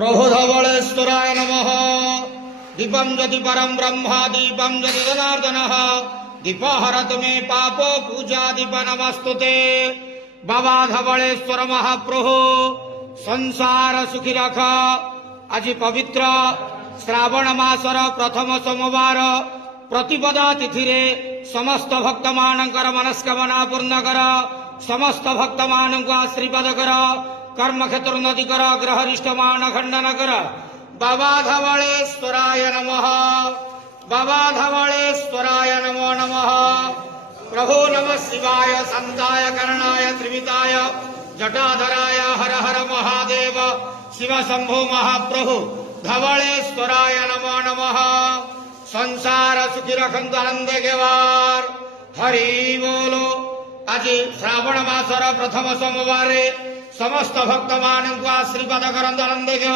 प्रभु धवलेश्वराय नमः। दीपं ज्योति परं ब्रह्म दीपं ज्योति जनार्दनः दीपहरतु मे पापो पूजा दीप नमस्तुते। बाबा धवलेश्वर महाप्रभु संसार सुखी रख। आज पवित्र श्रावण मासर प्रथम सोमवार प्रतिपदा तिथि रे समस्त भक्त मानकर मनस्कामना पूर्ण कर। समस्त भक्त मानक आशीर्वाद कर। कर्म क्षेत्र नदी कर। ग्रहरिष्ठ मान खंडन कर। बाबा धवलेश्वराय नमः। बाबा धवलेश्वराय नमो नमः। प्रभु नमः शिवाय संताय करणाय त्रिविताय जटाधराय हर हर महादेव शिव शंभो महाप्रभु धवलेश्वराय नमो नमः। संसार सुखी रखंतु आनंद गेवार हरि बोलो। आज श्रावण मासर प्रथम सोमवार समस्त भक्त मान आशीर्वाद करंतु आनंद गेवार।